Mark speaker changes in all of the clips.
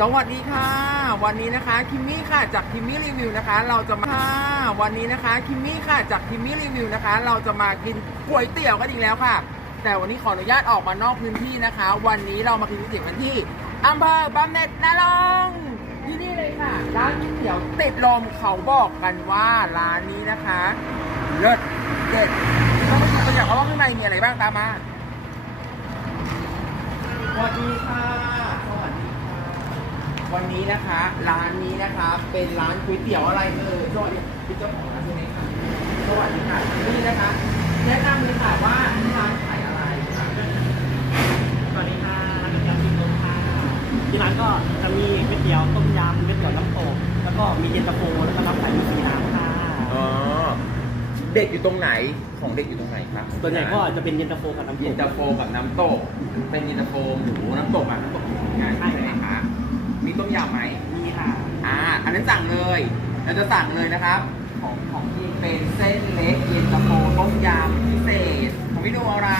Speaker 1: สวัสดีค่ะ วันนี้นะคะคิมมี่ค่ะจากคิมมี่รีวิวนะคะ เราจะมาวันนี้นะคะคิมมี่ค่ะจากคิมมี่รีวิวนะคะ เราจะมากินก๋วยเตี๋ยวกันอีกแล้วค่ะ แต่วันนี้ขออนุญาตออกมานอกพื้นที่นะคะ วันนี้เรามากินก๋วยเตี๋ยวกันที่อำเภอบำเหน็จนรงค์ที่นี่เลยค่ะร้านก๋วยเตี๋ยวติดลมเขาบอกกันว่าร้านนี้นะคะเลิศเด็ดต้องมาดูกันอย่างว่าข้างในมีอะไรบ้างตามมาสวัสดีค่ะ วันนี้นะคะร้านนี้นะคะเป็นร้านก๋วยเตี๋ยวอะไรเอ่ยสวัสดีพี่เจ้าของร้านใช่ไหมคะสวัสดีค่ะนี่นะคะ แนะนำเลยค่ะว่าที่ร้านขายอะไรค่ะ
Speaker 2: สวัสดีค่ะร้านก๋วยเตี๋ยวติดลมค่ะที่ร้านก็จะมีก๋วยเตี๋ยวต้มยำก๋วยเตี๋ยวน้ำตกแล้วก็มีเย็นตาโฟแล้วก็น้ำใสมีสีน้ำค่ะ
Speaker 1: อ๋อเด็ดอยู่ตรงไหนของเด็ดอยู่ตรงไหนครับ
Speaker 2: ส่วนใหญ่ก็จะเป็นเย็นตาโฟกับน้ำต
Speaker 1: เย็น
Speaker 2: ก
Speaker 1: ตาโฟกับน้ำตกเป็นเย็นตาโฟหมูน้ำตกอะน้ำตกงานใช่ไหมคะมีต้มยำไหม
Speaker 2: มีค่ะ
Speaker 1: อ่า อันนั้น สั่งเลยเราจะสั่งเลยนะครับ ของของที่เป็นเส้นเล็กเย็นตาโฟต้มยำพิเศษของพี่ดูอะไร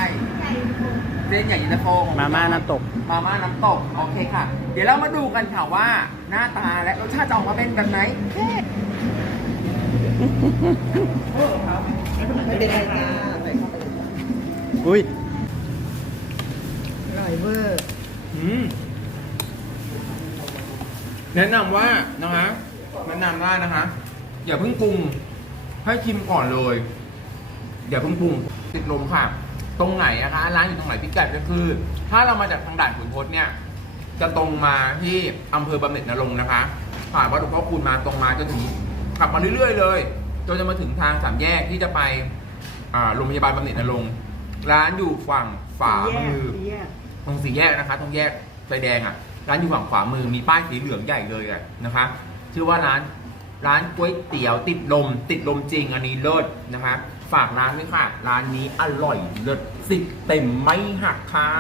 Speaker 1: เส้นใหญ่เย็นตาโฟของ
Speaker 2: มาม่าน้ำตก
Speaker 1: มาม่าน้ำตก โอเคค่ะ เดี๋ยวเรามาดูกันค่ะว่าหน้าตาและรสชาติจะออกมาเป็นแบบไหนแค่ไม่เป็นไรจ้าใส่เข้าไปเลยจ้า
Speaker 2: อุ้ย
Speaker 1: อร่อยเวอร์
Speaker 2: อืม
Speaker 1: แนะนำว่านะฮะ แนะนำว่านะคะ อย่าเพิ่งปรุงให้ชิมก่อนเลย อย่าเพิ่งปรุงติดลมค่ะ ตรงไหนนะคะร้านอยู่ตรงไหนพิกัดก็คือ ถ้าเรามาจากทางด่านขุนทดเนี่ย จะตรงมาที่อำเภอบำเหน็จนรงค์นะคะ ผ่านวัดหลวงพ่อคูณมาตรงมาจนถึงขับมาเรื่อยๆเลยจนจะมาถึงทางสามแยกที่จะไปอ่าโรงพยาบาลบำเหน็จนรงค์ร้านอยู่ฝั่งฝามือตรงสี่แยกนะคะตรงแยกไฟแดงอะร้านอยู่ฝั่งขวามือมีป้ายสีเหลืองใหญ่เลยอะนะคะ ชื่อว่าร้านร้านก๋วยเตี๋ยวติดลม ติดลมจริงอันนี้เลิศนะคะ ฝากร้านด้วยค่ะ ร้านนี้อร่อยเลิศสิบเต็มไม่หักค่ะ